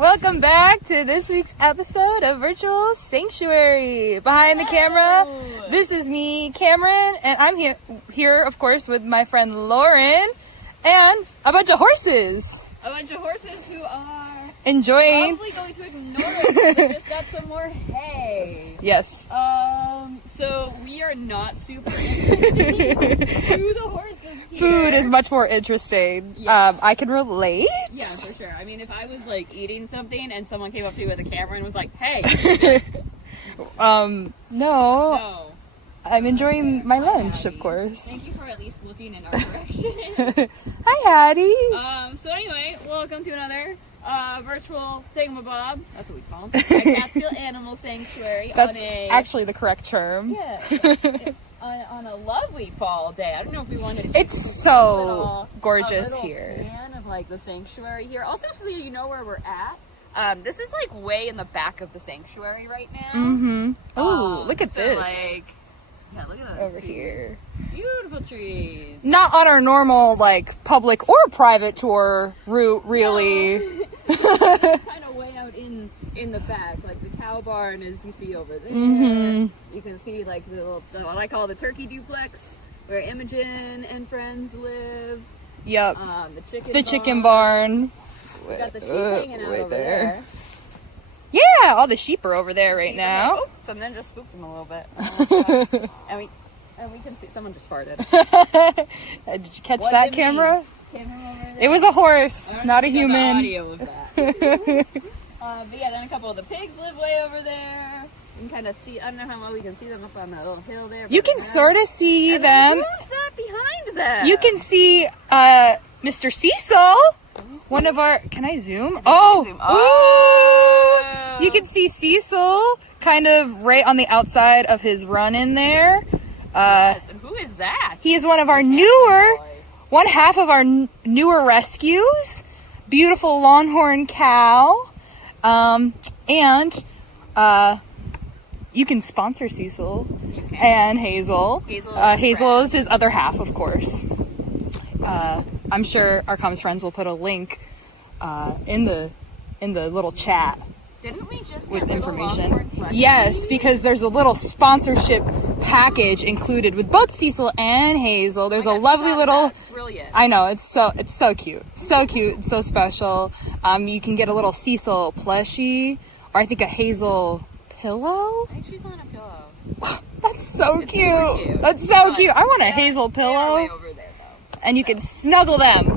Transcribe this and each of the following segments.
Welcome back to this week's episode of Virtual Sanctuary. Behind the camera, this is me, Cameron, and I'm here, of course, with my friend Lauren and a bunch of horses. A bunch of horses who are enjoying. Probably going to ignore us. They just got some more hay. Yes. So we are not super interested to the horses here. Food is much more interesting. Yeah. I can relate. Yeah, for sure. I mean, if I was like eating something and someone came up to me with a camera and was like, "Hey," no. I'm enjoying my lunch, Haddie. of course. Thank you for at least looking in our direction. Hi, Haddie. So anyway, welcome to another virtual thingamabob. That's what we call them. A Catskill Animal Sanctuary. That's on a, actually the correct term. Yeah. on a lovely fall day. I don't know if we wanted to. It's so gorgeous a here. Fan of like the sanctuary here. Also, so that you know where we're at. This is like way in the back of the sanctuary right now. Mm-hmm. Oh, look at this. Like, yeah, look at those over here. Beautiful trees. Not on our normal like public or private tour route, really. No. Kind of way out in the back, like the cow barn, as you see over there. Mm-hmm. You can see like the what I call the turkey duplex, where Imogen and friends live. Yep. The chicken barn. We got the sheep hanging out over there. Yeah, all the sheep are over there right now. Oops, and then just spooked them a little bit. and we can see someone just farted. Did you catch that camera? It was a horse, not a human. Audio of that. But yeah, then a couple of the pigs live way over there. You can kind of see, I don't know how well we can see them up on that little hill there. You can sort of see them. Who's that behind them? You can see Mr. Cecil. One of our, can I zoom? Ooh! You can see Cecil kind of right on the outside of his run in there. Yes, and who is that? He is one of our one half of our newer rescues. Beautiful longhorn cow. And you can sponsor Cecil and Hazel. Hazel is his other half, of course. I'm sure our comms friends will put a link in the little chat. Didn't we just with get information? Yes, because there's a little sponsorship package included with both Cecil and Hazel. There's a lovely little. Brilliant. I know, it's so cute, so cute, and so special. You can get a little Cecil plushie, or I think a Hazel pillow. I think she's on a pillow. That's so cute. That's so cute. I want a Hazel pillow. Way over there, though. And you can snuggle them.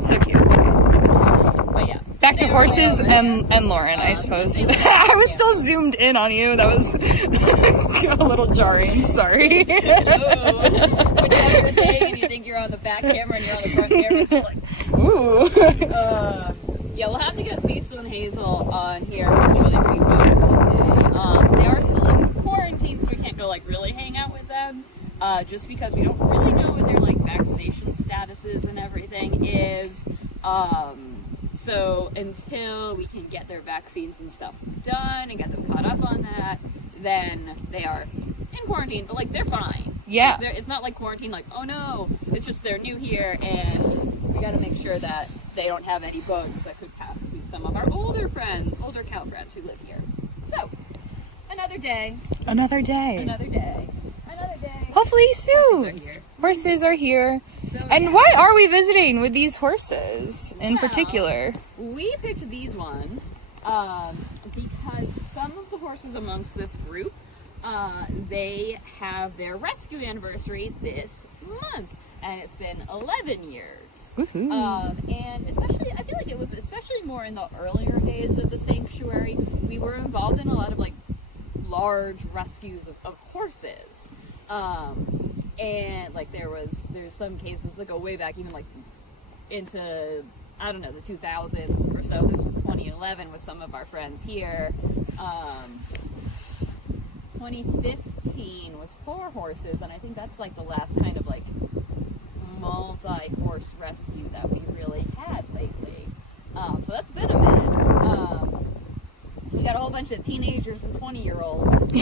So cute. Okay. But yeah. Back to horses and Lauren, I suppose. I was still zoomed in on you. That was a little jarring. Sorry. When you're having a day and you think you're on the back camera and you're on the front camera, it's like, ooh. Yeah, we'll have to get Cecil and Hazel on here. It's really pretty beautiful. They are still in quarantine, so we can't go like really hang out with them. Just because we don't really know what their like vaccination statuses and everything is. So until we can get their vaccines and stuff done and get them caught up on that, then they are in quarantine. But like they're fine. Yeah. Like, it's not like quarantine. Like, oh no, it's just they're new here and we got to make sure that they don't have any bugs that could pass to some of our older cow friends who live here. So another day. Another day. Another day. Another day. Hopefully soon. Horses are here. So, and why are we visiting with these horses in particular? We picked these ones because some of the horses amongst this group, they have their rescue anniversary this month, and it's been 11 years. And especially, I feel like it was especially more in the earlier days of the sanctuary. We were involved in a lot of like large rescues of horses. And like there's some cases that go way back even like into, I don't know, the 2000s or so. This was 2011 with some of our friends here. 2015 was 4 horses, and I think that's like the last kind of like multi-horse rescue that we really had lately. So that's been a minute. So we got a whole bunch of teenagers and 20-year-olds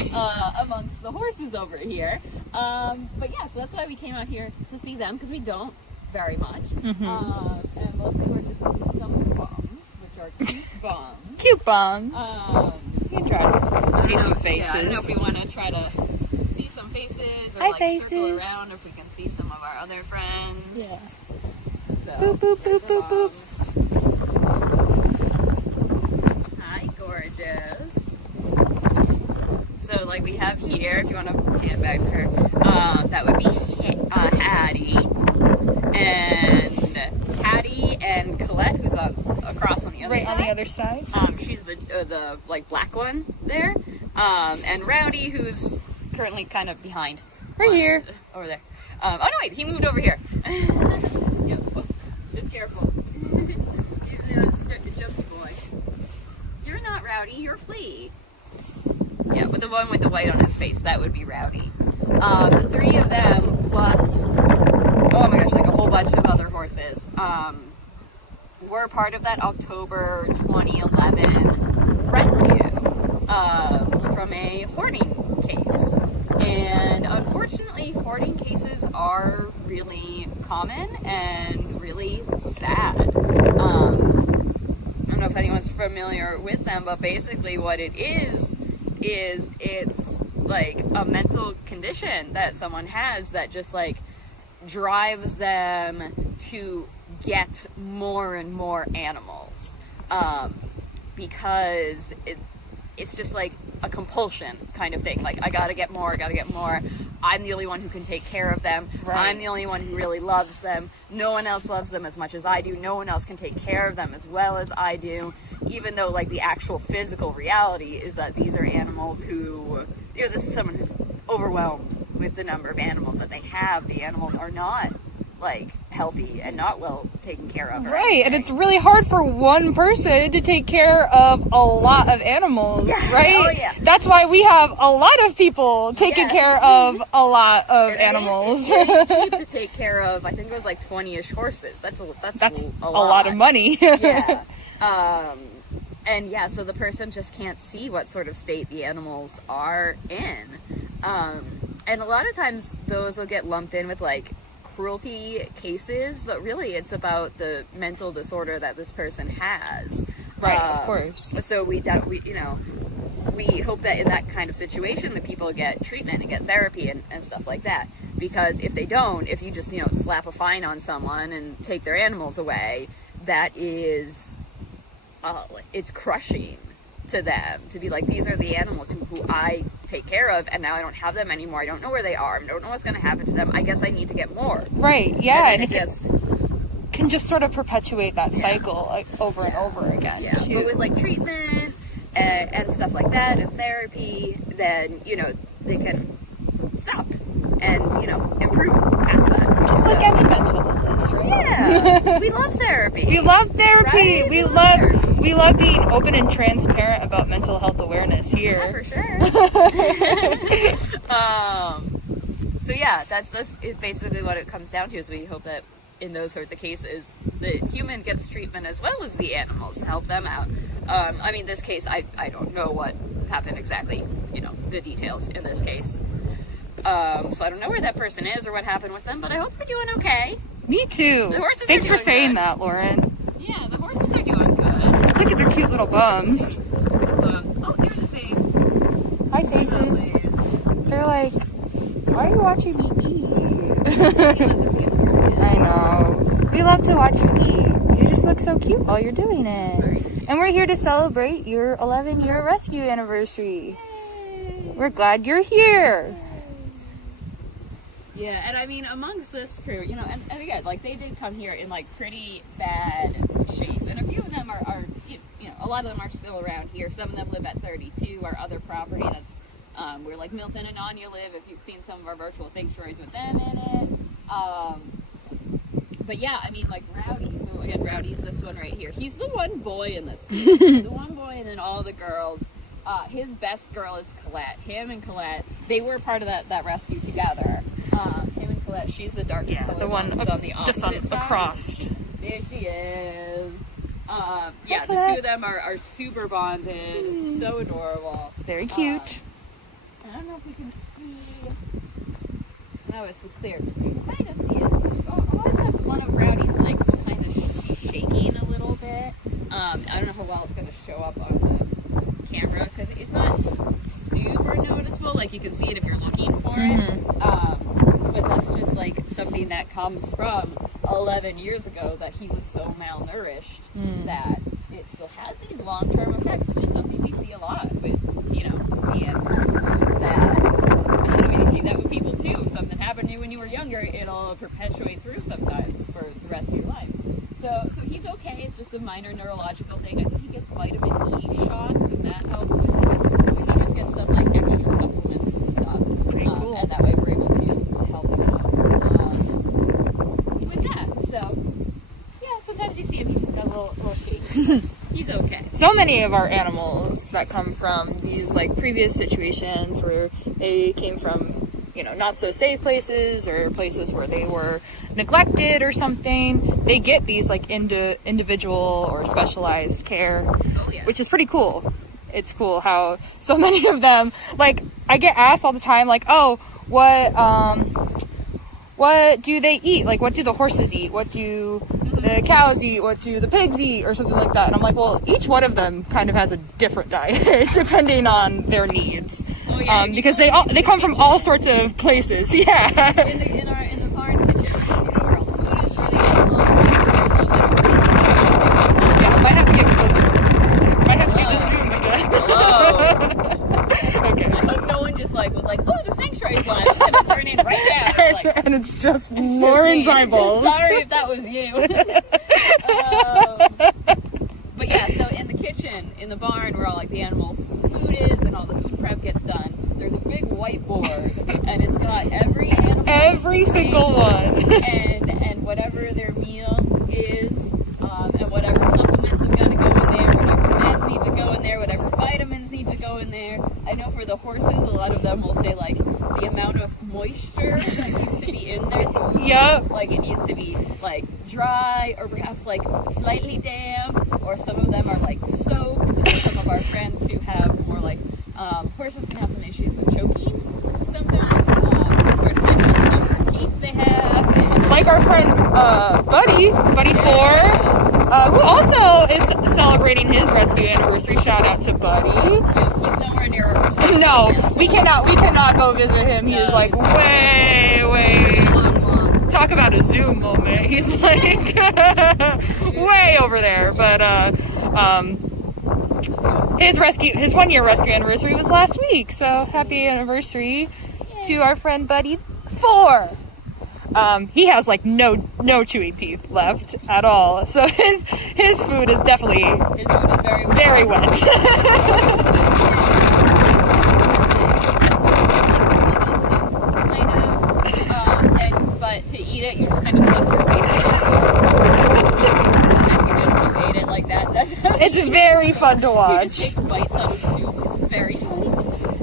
amongst the horses over here. But yeah, so that's why we came out here to see them, because we don't very much. And mostly we're just seeing some of them. are cute bums. Cute bums. You can try to see some faces. Yeah, I don't know if we want to try to see some faces or Hi, like faces. circle around, or if we can see some of our other friends. Yeah. So, Boop, boop, boop, boop, boop. Hi, gorgeous. So, like we have here, if you want to hand back to her, that would be Haddie. And Haddie and Colette, who's across on the other side. Right on the other side. She's the like black one there. And Rowdy, who's currently kind of behind. Right here. Over there. Oh no, wait, he moved over here. Yep. Just careful. He's a jumpy boy. You're not Rowdy, you're Flea. Yeah, but the one with the white on his face, that would be Rowdy. The three of them plus, oh my gosh, like a whole bunch of other horses, were part of that October 2011 rescue from a hoarding case. And unfortunately, hoarding cases are really common and really sad. I don't know if anyone's familiar with them, but basically what it is it's like a mental condition that someone has that just like drives them to get more and more animals, because it's just like a compulsion kind of thing. Like, I gotta get more. I'm the only one who can take care of them. Right. I'm the only one who really loves them. No one else loves them as much as I do. No one else can take care of them as well as I do. Even though, like, the actual physical reality is that these are animals who, you know, this is someone who's overwhelmed with the number of animals that they have. The animals are not, like, healthy and not well taken care of. Right, and it's really hard for one person to take care of a lot of animals, right? Oh, yeah. That's why we have a lot of people taking Yes. care of a lot of And animals. It's really cheap to take care of. I think it was like 20-ish horses. That's a lot of money. Yeah. And yeah, so the person just can't see what sort of state the animals are in. And a lot of times those will get lumped in with like cruelty cases, but really it's about the mental disorder that this person has. Right, of course. So we hope that in that kind of situation that people get treatment and get therapy and stuff like that. Because if they don't, if you just, slap a fine on someone and take their animals away, that is, it's crushing to them to be like, these are the animals who I take care of, and now I don't have them anymore. I don't know where they are. I don't know what's going to happen to them. I guess I need to get more. Right, yeah. And it can just sort of perpetuate that cycle like, over and over again. Yeah, too. but with like treatment and stuff like that and therapy, then, they can stop and, improve past that. Just like any mental illness, right? Yeah, we love therapy. We love therapy. Right? We love being open and transparent about mental health awareness here. Yeah, for sure. So yeah, that's basically what it comes down to. Is we hope that in those sorts of cases, the human gets treatment as well as the animals to help them out. This case, I don't know what happened exactly. The details in this case. So I don't know where that person is or what happened with them, but I hope they're doing okay. Me too. The horses Thanks are for doing saying good. that, Lauren. Yeah, the horses are doing good. Look at their cute little bums. Oh, there's a face. Hi, faces. They're like, why are you watching me eat? I know. We love to watch you eat. You just look so cute while you're doing it. Sorry. And we're here to celebrate your 11-year rescue anniversary. Yay. We're glad you're here. Yeah, and amongst this crew, and again, like, they did come here in, like, pretty bad shape. And a few of them are a lot of them are still around here. Some of them live at 32, our other property that's, where, like, Milton and Anya live, if you've seen some of our virtual sanctuaries with them in it. But yeah, like, Rowdy, so again, Rowdy's this one right here. He's the one boy in this group. The one boy and then all the girls. His best girl is Colette. Him and Colette, they were part of that rescue together. Him and Colette, she's the darkest color, the one who's on the opposite just side. across. There she is. Hi, the Colette. two of them are super bonded. So adorable. Very cute. I don't know if we can see. Now it's so clear. You can kind of see it. A lot of times one of Rowdy's legs are kind of shaking a little bit. I don't know well it's going to show up on the camera because it's not super noticeable. Like you can see it if you're looking for it. But that's just like something that comes from 11 years ago, that he was so malnourished that it still has these long-term effects, which is something we see a lot with, the animals. That, you see that with people too. If something happened to you when you were younger, it'll perpetuate through sometimes for the rest of your life. So he's okay. It's just a minor neurological thing. I think he gets vitamin E shots, and that helps with it. So he just gets some like extra supplements and stuff. Pretty cool. And that way we're able to help him out with that. So yeah, sometimes you see him, he just got a little shaky. He's okay. So many of our animals that come from these like previous situations where they came from, not so safe places or places where they were neglected or something, they get these like individual or specialized care, which is pretty cool. It's cool how so many of them, like I get asked all the time, like, oh, what do they eat? Like, what do the horses eat? What do the cows eat? What do the pigs eat? Or something like that. And I'm like, well, each one of them kind of has a different diet depending on their needs. Oh, yeah. Because they come from all sorts of places. Yeah. In the barn kitchen, where all the food is for the animals. Yeah, I might have to get closer. Might have to get the zoom again. Hello. Okay. I hope no one just was like, oh, the sanctuary's live. I'm going to turn in right now. It's like, and it's just Lauren's eyeballs. Sorry if that was you. But yeah, so in the kitchen, in the barn, where all like the animals' food is and all the food prep gets done, there's a big whiteboard, and it's got every animal, every single one, and whatever their meal is, and whatever supplements have got to go in there, whatever meds need to go in there, whatever vitamins need to go in there. I know for the horses, a lot of them will say like the amount of moisture that needs to be in their food. Yep. Like it needs to be like dry or perhaps like slightly damp, or some of them are like soaked. For some of our friends who have more like horses can have some issues with choking sometimes, or depending on the number of teeth they have. Like our friend Buddy 4, who also is celebrating his rescue anniversary. Shout out to Buddy. He's nowhere near our rescue. No, we cannot go visit him. He is like way. Talk about a Zoom moment. He's like way over there. But his 1 year rescue anniversary was last week. So happy anniversary to our friend Buddy 4. He has like no chewing teeth left at all. So his food is definitely very wet. But to eat it, you just kind of stuff your face in it. You ate it like that. It's very fun to watch. He just takes bites out of soup. It's very funny. I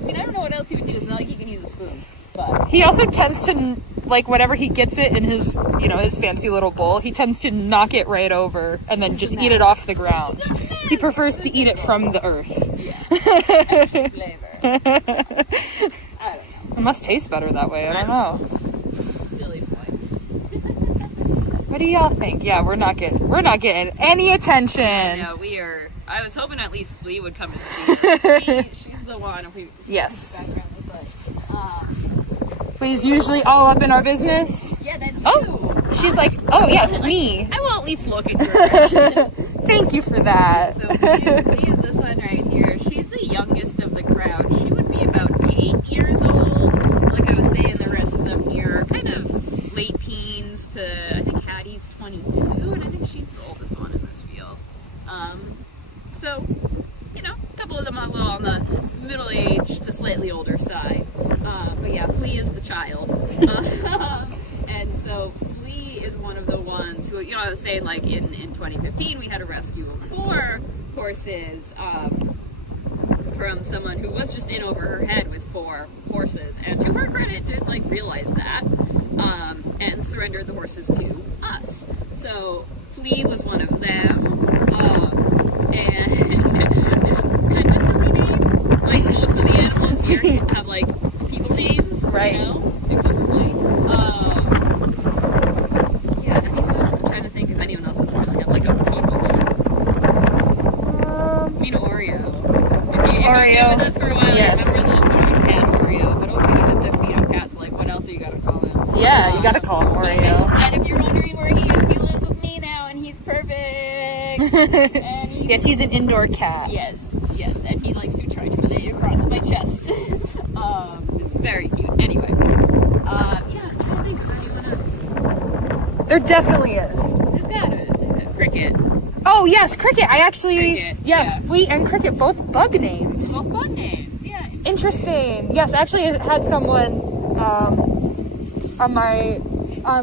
mean, I don't know what else he would do. It's not like he can use a spoon. But he also tends to, like, whenever he gets it in his, his fancy little bowl, he tends to knock it right over and then just eat it off the ground. He prefers to eat it from the earth. Yeah. Extra flavor. I don't know. It must taste better that way. I don't know. Silly boy. What do y'all think? Yeah, we're not getting any attention. No, we are. I was hoping at least Flea would come and see us. She's the one. Yes. Background, Flea's usually all up in our business. yeah, that's you. Oh, she's like, oh yes, me. I will at least look at your direction. Thank you for that. So Flea is this one right here. She's the youngest of the crowd. She would be about 8 years old. Like I was saying, the rest of them here, kind of late teens to, I think Haddie's 22, and I think she's the oldest one in this field. So, a couple of them are a little on the middle age to slightly older side. But yeah, Flea is the child. And so Flea is one of the ones who, I was saying like in 2015 we had a rescue of 4 horses from someone who was just in over her head with 4 horses, and to her credit did like realize that and surrendered the horses to us. So Flea was one of them, and this is kind of a silly name. Like most of the animals here have like people names, right? Typically. Yeah, I'm trying to think if anyone else doesn't really have like a people name. gotta call him Oreo. And if you're wondering where he is, he lives with me now, and he's perfect. And Yes, he's an indoor cat. Yes, and he likes to try to lay across my chest. It's very cute. Anyway, yeah, I'm trying to think of anyone. There definitely is. There's got a Cricket. Oh yes, Cricket. I actually Cricket, yes, yeah. Fleet and Cricket both bug names. Well, fun names, yeah. Interesting. Yes, actually, I had someone on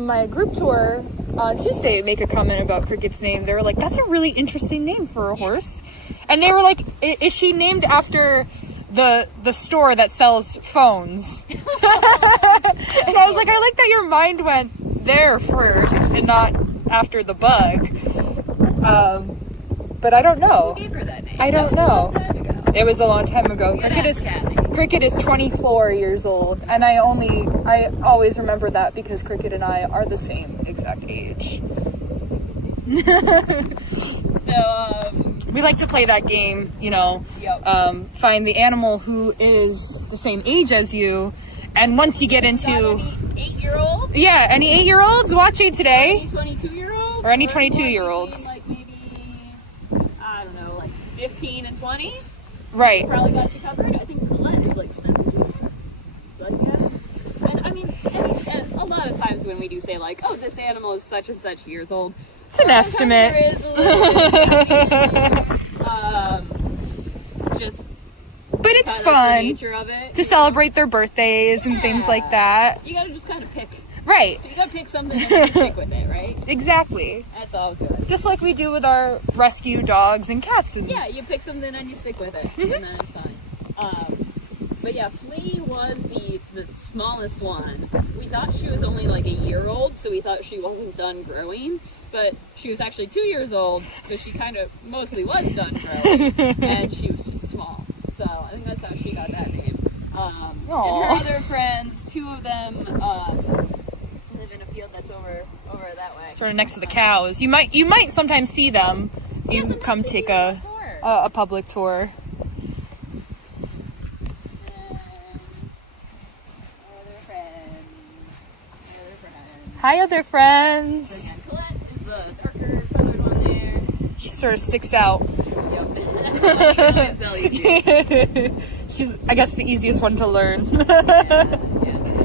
my group tour on Tuesday make a comment about Cricket's name. They were like, "That's a really interesting name for a horse," and they were like, "Is she named after the store that sells phones?" And I was like, "I like that your mind went there first and not after the bug." But I don't know. Who gave her that name? I don't know. That was a long time ago. It was a long time ago. Kathy. Cricket is 24 years old, and I always remember that because Cricket and I are the same exact age. So, we like to play that game, Yep. Find the animal who is the same age as you, and once you get into... Any 8-year-old? Yeah, any 8-year-olds watching today? Any 22-year-olds? Or any 22-year-olds. Like maybe, I don't know, like 15 and 20? Right. Probably got you covered. I think Colette is like 17. So I guess. And I mean, and a lot of times when we do say like, oh, this animal is such and such years old. It's an estimate. There is a little bit, just But it's kind of fun the nature of it. to celebrate their birthdays and things like that. You gotta just kind of pick. Right. You gotta pick something and then stick with it, right? Exactly. That's all good. Just like we do with our rescue dogs and cats. And Yeah, you pick something and you stick with it, and then it's fine. But yeah, Flea was the smallest one. We thought she was only like a year old, so we thought she wasn't done growing. But she was actually 2 years old, so she kind of mostly was done growing, and she was just small. So I think that's how she got that name. And her other friends, 2 of them live in a field that's over that way. sort of next to the cows. You might sometimes see them if you come take a public tour. Hi, other friends. And Colette is the darker colored one there. She sort of sticks out. Yep. That's so easy. She's, I guess, the easiest one to learn. Yeah.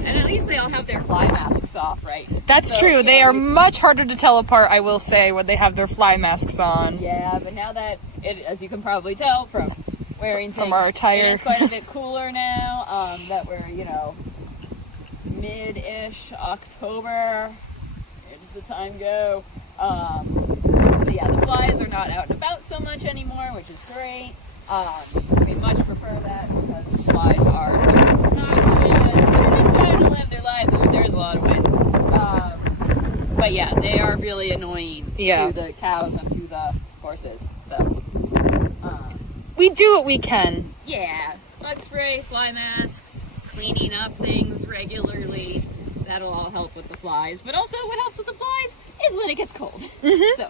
And at least they all have their fly masks off, right? That's So, true. yeah, They are much harder to tell apart, I will say, when they have their fly masks on. Yeah, but now that as you can probably tell from wearing From things, our attire. it is quite a bit cooler now. That we're mid-ish October. Where does the time go? So yeah, the flies are not out and about so much anymore, which is great. We much prefer that because flies are so obnoxious. They're just trying to live their lives, and there's a lot of wind. But yeah, they are really annoying to the cows and to the horses. So We do what we can. yeah, bug spray, fly masks, cleaning up things regularly. That'll all help with the flies. But also, what helps with the flies is when it gets cold. Mm-hmm. So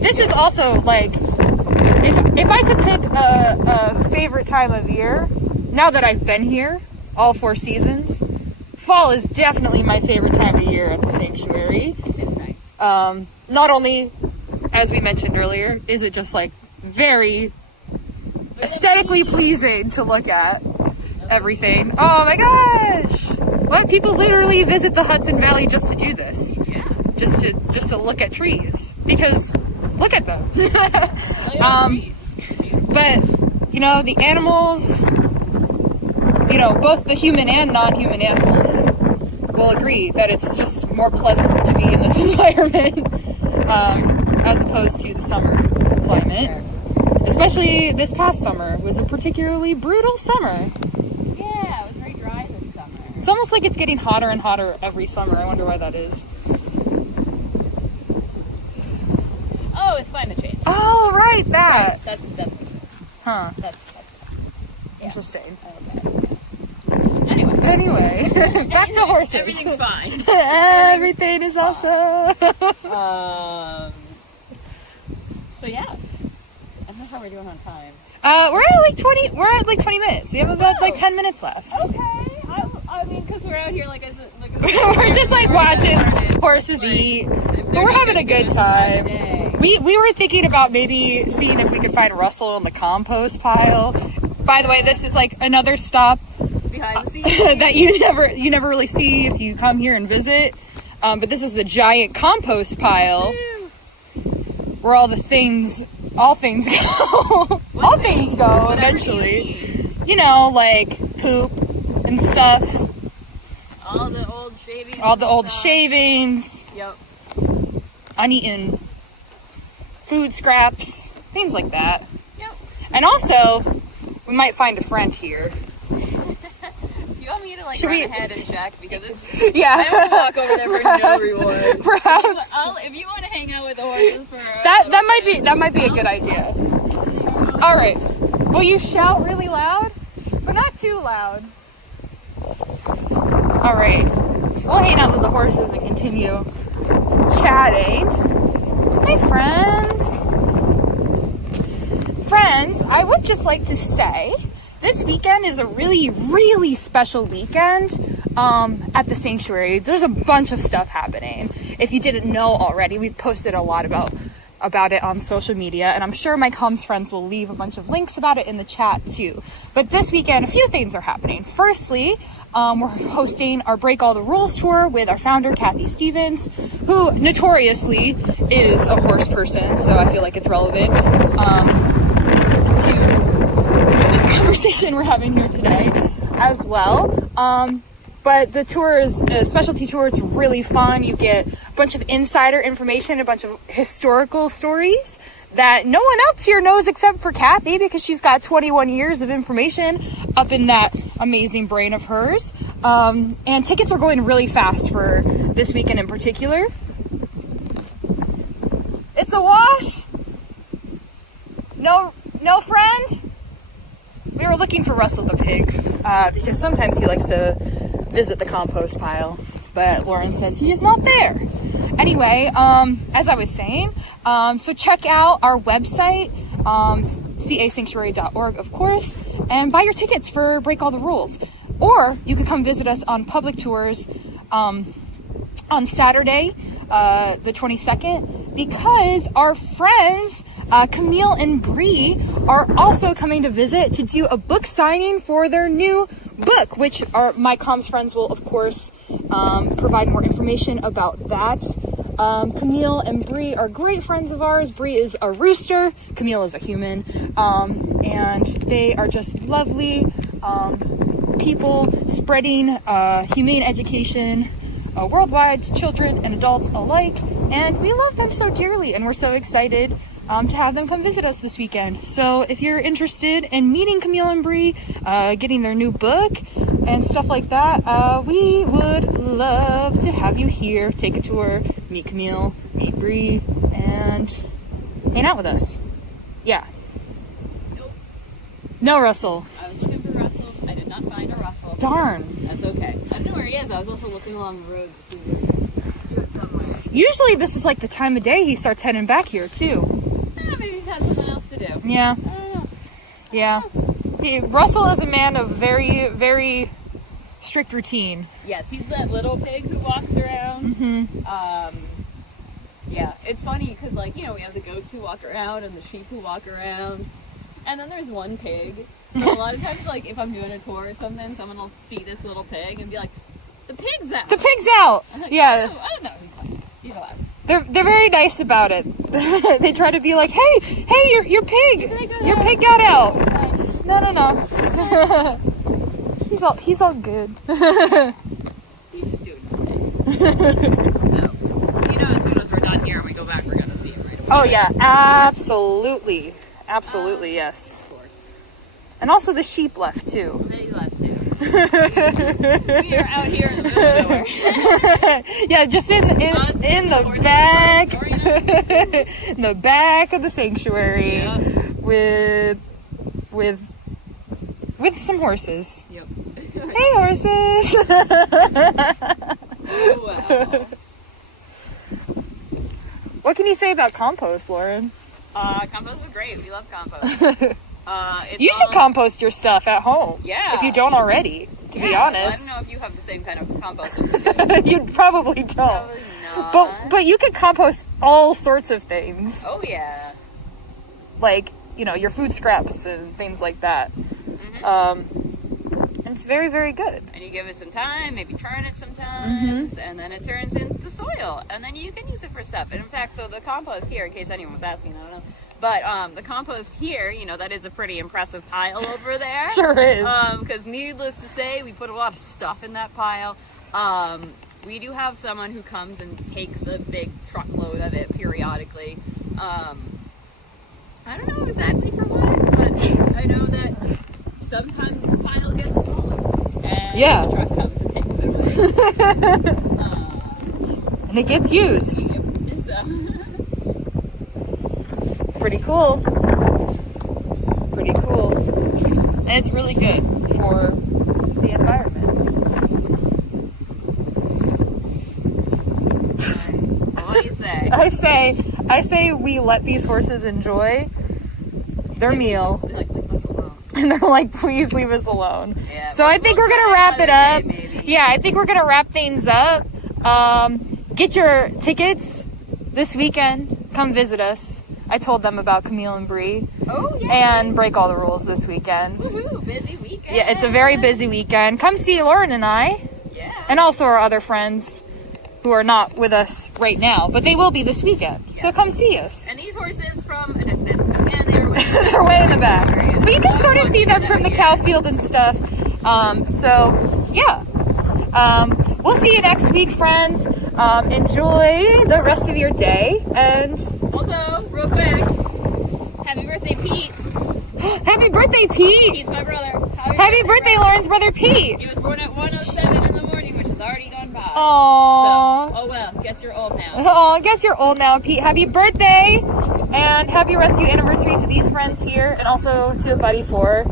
This is also like, if I could pick a favorite time of year, now that I've been here, all 4 seasons, fall is definitely my favorite time of year at the sanctuary. it's nice. Not only, as we mentioned earlier, is it just like very aesthetically pleasing to look at everything. Oh my gosh! What, people literally visit the Hudson Valley just to do this. Yeah. Just to look at trees, because look at them. But the animals, both the human and non-human animals will agree that it's just more pleasant to be in this environment as opposed to the summer climate. Especially this past summer was a particularly brutal summer. Yeah, it was very dry this summer. It's almost like it's getting hotter and hotter every summer. I wonder why that is. Oh, it's climate change. Oh, right, that. That's what it is. Huh. That's yeah. Interesting. Okay. Anyway, Back to horses. Everything's fine. Everything is awesome. So yeah, I don't know how we're doing on time. We're at like 20 minutes. We have about like 10 minutes left. Okay, I mean, because we're out here, like I said, We're just like watching horses eat, but we're having a good time. We were thinking about maybe seeing if we could find Russell in the compost pile. By the way, this is like another stop behind the scenes that you never really see if you come here and visit. But this is the giant compost pile where all things go. All things go eventually. You know, like poop and stuff. All the old shavings. All the old shavings. Yep. Uneaten food scraps, things like that. Yep. And also, we might find a friend here. Do you want me to like Should run we- ahead and check? Because it's Yeah. I have to walk over there for no reward. Perhaps. If you want to hang out with the horses for That might be a good idea. All right. Will you shout really loud, but not too loud? All right. We'll hang out with the horses and continue chatting. Hey, friends. Friends, I would just like to say this weekend is a really, really special weekend at the sanctuary. There's a bunch of stuff happening. If you didn't know already, we've posted a lot about it on social media, and I'm sure my comms friends will leave a bunch of links about it in the chat too. But this weekend, a few things are happening. Firstly, we're hosting our Break All the Rules tour with our founder, Kathy Stevens, who notoriously is a horse person, so I feel like it's relevant to this conversation we're having here today as well. But the tour is a specialty tour. It's really fun. You get a bunch of insider information, a bunch of historical stories that no one else here knows except for Kathy, because she's got 21 years of information up in that amazing brain of hers. And tickets are going really fast for this weekend in particular. It's a wash. No friend. We were looking for Russell the pig because sometimes he likes to visit the compost pile, but Lauren says he is not there. Anyway, as I was saying, so check out our website, casanctuary.org, of course, and buy your tickets for Break All the Rules. Or you could come visit us on public tours on Saturday, the 22nd, because our friends Camille and Bree are also coming to visit to do a book signing for their new book, which my comms friends will, of course, provide more information about that. Camille and Bree are great friends of ours. Bree is a rooster, Camille is a human, and they are just lovely people spreading humane education worldwide to children and adults alike, and we love them so dearly, and we're so excited to have them come visit us this weekend. So if you're interested in meeting Camille and Bree, getting their new book and stuff like that, we would love to have you here. Take a tour, meet Camille, meet Bree, and hang out with us. Yeah. Nope. No Russell. I was looking for Russell. I did not find a Russell. Darn. That's okay. I don't know where he is. I was also looking along the road to see if he was somewhere. Usually this is like the time of day he starts heading back here too. Maybe he's had something else to do. Yeah. I don't know. Yeah. Russell is a man of very, very strict routine. Yes, he's that little pig who walks around. Mm-hmm. Yeah, it's funny because, like, you know, we have the goats who walk around and the sheep who walk around. And then there's one pig. So a lot of times, like, if I'm doing a tour or something, someone will see this little pig and be like, the pig's out. The pig's out. I'm like, Yeah. Oh, I don't know. He's fine. He's allowed. They're very nice about it. They try to be like, hey, your pig got out. No. he's all good. He's just doing his thing. So, you know, as soon as we're done here and we go back, we're gonna see him right away. Oh yeah, absolutely, yes. Of course. And also the sheep left too. They left too. We are out here in the middle of nowhere. Yeah, just in the back, in the back of the sanctuary, Yep. with some horses. Yep. Hey, horses! Oh, wow. What can you say about compost, Lauren? Compost is great. We love compost. You should compost your stuff at home. Yeah. If you don't already. to be Yeah, honest. I don't know if you have the same kind of compost as we do. You probably don't. Probably not. But you can compost all sorts of things. Oh yeah. Like, you know, your food scraps and things like that. And it's very, very good. And you give it some time, maybe turn it sometimes, and then it turns into soil, and then you can use it for stuff. And in fact, so the compost here, in case anyone was asking, I don't know, but the compost here, you know, that is a pretty impressive pile over there. Sure is. Because needless to say, we put a lot of stuff in that pile. We do have someone who comes and takes a big truckload of it periodically. I don't know exactly for what, but I know that sometimes the pile gets stolen, and the truck comes and takes it away. And it gets used. Yep. Pretty cool. Pretty cool. And it's really good for the environment. What do you say? I say we let these horses enjoy their meal. Like, leave us alone. And they're like, please leave us alone. Yeah, So I think we're try gonna wrap it another up. day, maybe. Yeah, I think we're gonna wrap things up. Get your tickets this weekend. Come visit us. I told them about Camille and Bree. Oh yeah. And Break All the Rules this weekend. Woohoo, busy weekend. Yeah, it's a very busy weekend. Come see Lauren and I. Yeah. And also our other friends who are not with us right now, but they will be this weekend. So come see us. And these horses from a distance, because again, they're way They're way in the back. But you can sort of see them from the cow field and stuff. So, yeah. We'll see you next week, friends. Enjoy the rest of your day. And Also, real quick, happy birthday, Pete. happy birthday, Pete! He's my brother. Happy birthday, Lauren's brother, Pete! He was born at 1:07 in the morning, which has already gone by. Aww. So, oh well, guess you're old now. Oh, I guess you're old now, Pete. Happy birthday! And happy rescue anniversary to these friends here, and also to a buddy for